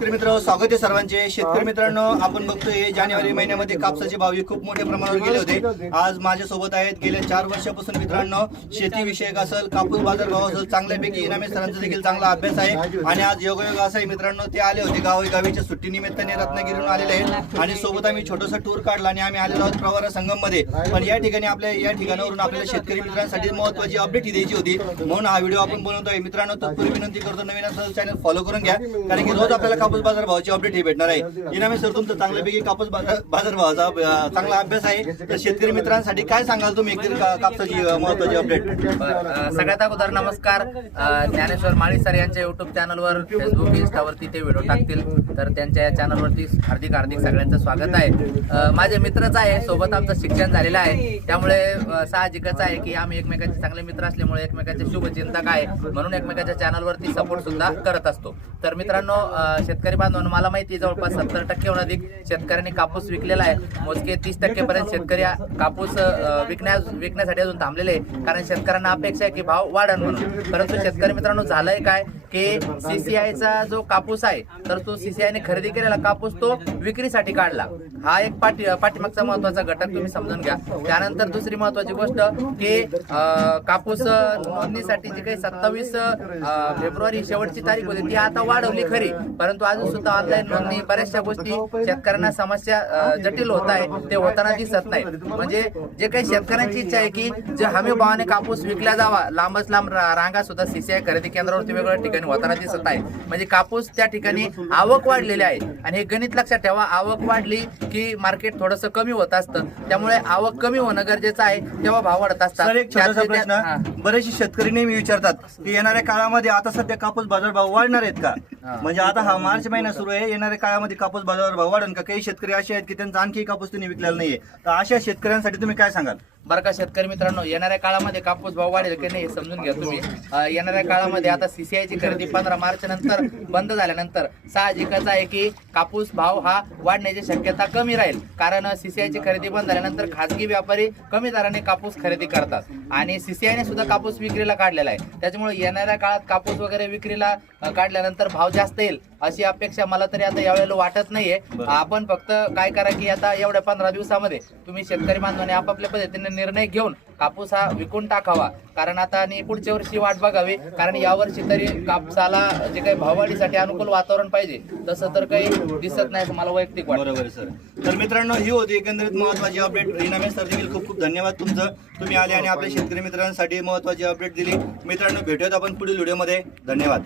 शेतकरी मित्र स्वागत आहे सर्वांचे। शेतकरी मित्रांनो, आपण बघतोय जानेवारी महिन्यामध्ये कापसाचे भाव खूप मोठ्या प्रमाणावर गेले होते। आज माझ्या सोबत आहेत गेल्या 4 वर्षापासून मित्रांनो शेती विषयक असेल, कापूस बाजार भाव असेल, चांगल्यापैकी इनामे सरांचा देखील चांगला अभ्यास आहे। आणि आज योगायोग असा आहे मित्रांनो, ते आले होते गावीच्या सुट्टी निमित्ताने रत्नागिरीहून आलेले आहेत आणि सोबत आम्ही छोटासा टूर काढला आणि आम्ही आलेलो आहोत प्रवरा संगम मध्ये। पण या ठिकाणी या ठिकाणावरून आपल्याला शेतकरी मित्रांसाठी महत्त्वाची अपडेट ही द्यायची होती, म्हणून हा व्हिडिओ आपण बनवतोय। मित्रांनो, तत्पूर्वी विनंती करतो, नवीन असेल चॅनल फॉलो करून घ्या, कारण की रोज आपल्याला कापूस बाजार भावाची अपडेट ही भेटणार आहे। इनामे सर, तुमचं चांगल्यापैकी कापूस बाजार भावाचा चांगला अभ्यास आहे, तर शेतकरी मित्रांसाठी काय सांगाल तुम्ही एक कापसाची महत्त्वाची अपडेट? सगळ्यात अगोदर नमस्कार। ज्ञानेश्वर माळी सर यांच्या युट्यूब चॅनलवर, फेसबुक, इंस्टावरती ते व्हिडिओ टाकतील, तर त्यांच्या या चॅनलवरती हार्दिक सगळ्यांचं स्वागत आहे। माझे मित्रच आहे, सोबत आमचं शिक्षण झालेलं आहे, त्यामुळे साहजिकच आहे की आम्ही एकमेकांचे चांगले मित्र असल्यामुळे एकमेकांचे शुभचिंतक आहे, म्हणून एकमेकांच्या चॅनलवरती सपोर्ट सुद्धा करत असतो। तर मित्रांनो, शेतकरी बांधवांनो, मला माहिती आहे जवळपास 70% अधिक शेतकऱ्यांनी कापूस विकलेला आहे। मोजके 30% पर्यंत शेतकरी कापूस विकण्यासाठी अजून थांबलेले आहे, कारण शेतकऱ्यांना अपेक्षा आहे की भाव वाढन म्हणून। परंतु शेतकरी मित्रांनो, झालंय काय की सीसीआयचा जो कापूस आहे, तर तो सीसीआयने खरेदी केलेला कापूस तो विक्रीसाठी काढला। हा एक पाठीमागचा महत्वाचा घटक तुम्ही समजून घ्या। त्यानंतर दुसरी महत्वाची गोष्ट की कापूस नोंदणीसाठी जी काही 27 फेब्रुवारी शेवटची तारीख होती, ती आता वाढवली खरी, परंतु अजून सुद्धा ऑनलाईन नोंदणी बऱ्याचशा गोष्टी शेतकऱ्यांना समस्या जटिल होत आहे, ते होताना दिसत नाही। म्हणजे जे काही शेतकऱ्यांची इच्छा आहे की जे हमी भावाने कापूस विकला जावा, लांबच लांब रांगा सुद्धा सीसीआय खरेदी केंद्रावरती वेगवेगळ्या ठिकाणी होताना दिसत आहे। म्हणजे कापूस त्या ठिकाणी आवक वाढलेली आहे, आणि हे गणित लक्षात ठेवा, आवक वाढली की मार्केट थोडंसं कमी होत असतं, त्यामुळे आवक कमी होणं गरजेचं आहे, तेव्हा भाव वाढत असतात। सर, एक छोटासा प्रश्न, बरेचसे शेतकरी नेहमी विचारतात की येणाऱ्या काळामध्ये आता सध्या कापूस बाजार भाव वाढणार आहेत का? म्हणजे आता हा मार्च महिना सुरू आहे, येणाऱ्या काळामध्ये कापूस बाजार भाव वाढेल का? काही शेतकरी असे आहेत की त्यांचा आणखी कापूस त्यांनी विकलेला नाहीये, तर अशा शेतकऱ्यांसाठी तुम्ही काय सांगाल? बरं का शेतकरी मित्रांनो, येणाऱ्या काळामध्ये कापूस भाव वाढेल की नाही हे समजून घ्या तुम्ही। येणाऱ्या काळामध्ये आता सीसीआयची खरेदी 15 मार्च नंतर बंद झाल्यानंतर साहजिकच आहे की कापूस भाव हा वाढण्याची शक्यता कमी राहील, कारण सीसीआयची खरेदी बंद झाल्यानंतर खाजगी व्यापारी कमी दराने कापूस खरेदी करतात, आणि सीसीआयने सुद्धा कापूस विक्रीला काढलेला आहे। त्याच्यामुळे येणाऱ्या काळात कापूस वगैरे विक्रीला काढल्यानंतर भाव जास्त येईल अशी अपेक्षा मला तरी आता यावेळेला वाटत नाहीये। आपण फक्त काय करा की आता एवढ्या 15 दिवसामध्ये तुम्ही शेतकरी बांधवांनी आपापल्या पद्धतीने निर्णय घेऊन कापूस हा विकून टाकावा, कारण आता आणि पुढच्या वर्षी वाट बघावी, कारण यावर्षी तरी कापसाला जे काही भाववाढीसाठी अनुकूल वातावरण पाहिजे तसं तर काही दिसत नाही, मला वैयक्तिक वाटतं। बरोबर सर। तर मित्रांनो, ही होती एकंदरीत महत्त्वाची अपडेट। इनामे सर देखील खूप खूप धन्यवाद तुमचं, तुम्ही आले आणि आपल्या शेतकरी मित्रांसाठी महत्त्वाची अपडेट दिली। मित्रांनो, भेटूयात आपण पुढील व्हिडिओमध्ये। धन्यवाद।